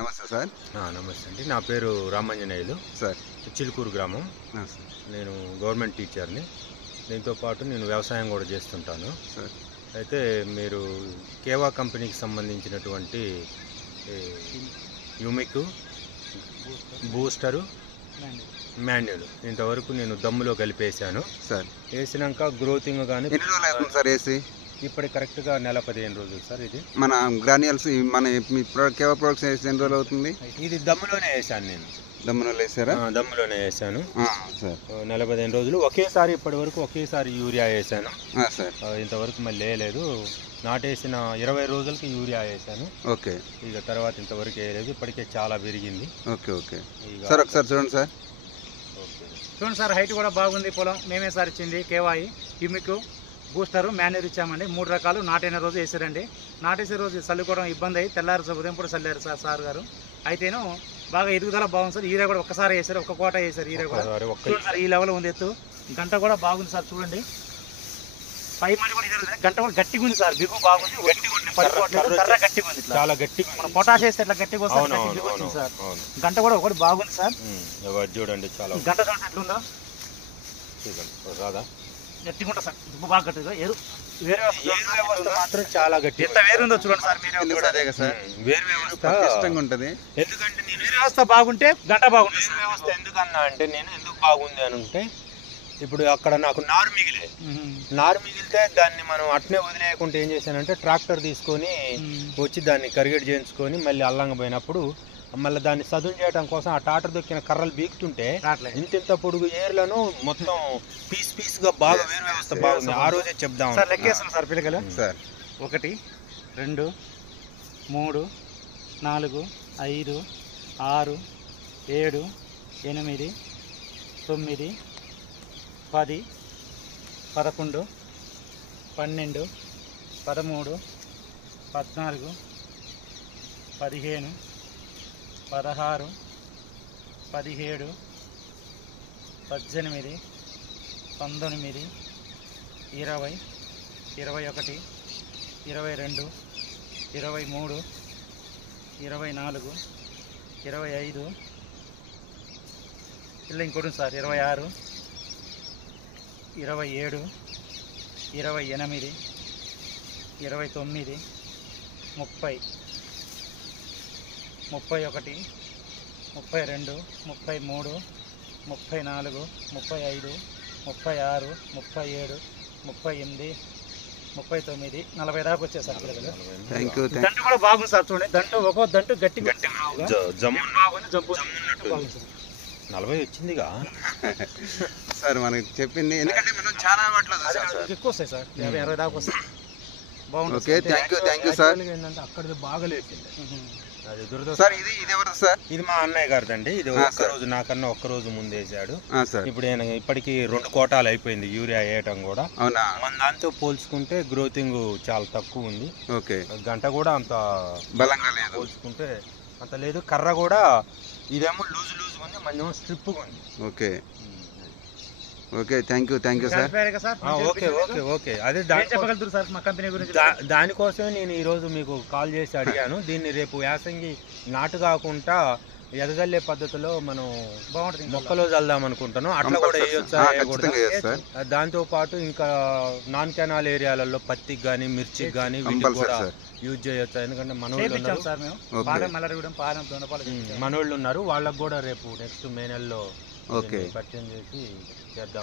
నమస్తే సార్. నమస్తే అండి. నా పేరు రామాంజనేయులు. సార్. చిలుకూరు గ్రామం. సార్. నేను గవర్నమెంట్ టీచర్ని. దీంతో పాటు నేను వ్యవసాయం కూడా చేస్తుంటాను. సార్. అయితే మీరు కేవా కంపెనీకి సంబంధించినటువంటి యూమిక్, బూస్టరు, మాన్యువల్ ఇంతవరకు నేను దమ్ములో కలిపేసాను. సార్. వేసినాక గ్రోతింగ్ కానీ ఎన్ని రోజులు అవుతుంది సార్ వేసి? ఇప్పుడు కరెక్ట్గా నెల 15 రోజులు సార్. ఇది మన గ్రాన్యూల్స్ మన మీ కేవా ప్రొడక్ట్స్ వేసి ఎన్ని రోజులు అవుతుంది? ఇది దమ్ములోనే వేసాను నేను. దమ్ములో వేసారా? దమ్ములోనే వేసాను సార్. నెల 15 రోజులు ఒకేసారి, ఇప్పటి వరకు ఒకేసారి యూరియా వేసాను సార్. ఇంతవరకు మళ్ళీ వేయలేదు. నాటేసిన 20 రోజులకి యూరియా వేసాను. ఓకే. ఇక తర్వాత ఇంతవరకు వేయలేదు. ఇప్పటికే చాలా పెరిగింది. ఓకే. Okay sir. ఒకసారి చూడండి సార్. చూడండి సార్, హైట్ కూడా బాగుంది. పొలం మేమే సార్ ఇచ్చింది. కేవాయి, యూమిక్, బూస్టరు, మాన్యూర్ ఇచ్చామండి. 3 రకాలు. నాటైన రోజు వేసారండి. నాటేసే రోజు చల్లుకోవడం ఇబ్బంది అయ్యి తెల్లారు ఉదయం కూడా చల్లారు సార్ గారు. అయితేను బాగా ఎదుగుదల బాగుంది సార్. ఈర కూడా ఒక్కసారి వేసారు, ఒక్క కోట వేసారు. ఈర కూడా చూడండి సార్, ఈ లెవెల్ ఉంది ఎత్తు. గంట కూడా బాగుంది సార్. చూడండి పై మడి కూడా గంట కూడా గట్టిగా ఉంది సార్. బిగు బాగుంది, కర్ర గట్టిగా ఉంది. చాలా గట్టి. మనం పొటాష్ వేస్తే ఇట్లా గట్టిగా వస్తుంది సార్. గంట కూడా ఒకటి బాగుంది సార్. చూడండి చాలా గంట చూడండి ఎట్లుందో. రాదా గట్టిగా ఉంటుంది సార్. దుబ్బు బాగా గట్టిగా. వేరే వ్యవస్థ మాత్రం చాలా గట్టి. ఎంత వేరుందో చూడండి సార్. వేరు వ్యవస్థ ఇష్టంగా ఉంటుంది. ఎందుకంటే నేను వేరే వ్యవస్థ బాగుంటే గంట బాగుంటుంది. వేరు వ్యవస్థ ఎందుకన్నా అంటే నేను ఎందుకు బాగుంది అని అంటే, ఇప్పుడు అక్కడ నాకు నారు మిగిలితే దాన్ని మనం అట్నే వదిలేయకుండా ఏం చేశానంటే ట్రాక్టర్ తీసుకొని వచ్చి దాన్ని కరిగేట్ చేయించుకొని మళ్ళీ అల్లంగా పోయినప్పుడు మళ్ళీ దాన్ని సదును చేయడం కోసం ఆ టాటర్ దొక్కిన కర్రలు బీకుతుంటే ఇంత పొడుగు ఏర్లను మొత్తం పీస్ గా బాగా వేరు వ్యవస్థ బాగుంది. ఆ రోజే చెప్దాం సార్. లెక్కేస్తాం సార్ పిల్లలు. సార్. 1 2 3 4 5 6 7 8 9 10 11 12 13 14 15 16 17 18 19 20 21 22 23 24 25 ఇలా ఇంకోటి సార్ 26 27 28 29 30 31 32 33 34 35 36 37 38 39 40 దాకా వచ్చేసారు పిల్లలు. Thank you. దంటు కూడా బాగుంది సార్. చూడండి దంటు ఒక్కో దంటు గట్టి జమ్ము బాగుంది. జంపు 40 వచ్చిందిగా సార్. మనకి చెప్పింది ఎందుకంటే మనం చాలా వాటిలో ఎక్కువ వస్తాయి సార్. 50-60 దాకా వస్తాయి. బాగుంది. ఓకే. Thank you sir. ఏంటంటే అక్కడిది బాగా లేచింది. అది దురద సార్. ఇది ఎవరు సార్? ఇది మా అన్నయ్య గారిదండి. ఇది ఒక్కరోజు నాకన్నా ఒక్కరోజు ముందు వేసాడు. సార్. ఇప్పుడు నేను ఇప్పటికి 2 కోటాలు అయిపోయింది యూరియా వేయటం కూడా. అవునా? మన దాంతో పోల్చుకుంటే గ్రోతింగ్ చాలా తక్కువ ఉంది. ఓకే. గంట కూడా అంత బలంగా లేదు. పోల్చుకుంటే అంత లేదు. కర్ర కూడా ఇదేమో లూజ్ ఉంది, మంచి స్ట్రిప్ ఉంది. Okay. Okay. Thank you sir. Okay. అదే చెప్పగలుగుతారు సార్ మా కంపెనీ గురించి. దానికోసమే నేను ఈరోజు మీకు కాల్ చేసి అడిగాను. దీన్ని రేపు యాసంగి నాటు కాకుండా ఎదజల్లే పద్ధతిలో మనం బాగుంటుంది మొక్కలో చల్దాం అనుకుంటాను. అట్లా కూడా వేయొచ్చా? దాంతో పాటు ఇంకా నాన్ కెనాల్ ఏరియాలలో పత్తికి కానీ మిర్చికి కానీ వీటికి కూడా యూజ్ చేయొచ్చా? ఎందుకంటే మనోళ్ళు ఉన్నారు, వాళ్ళకు కూడా రేపు నెక్స్ట్ మే నెలలో పరిచయం చేసి చేద్దాం.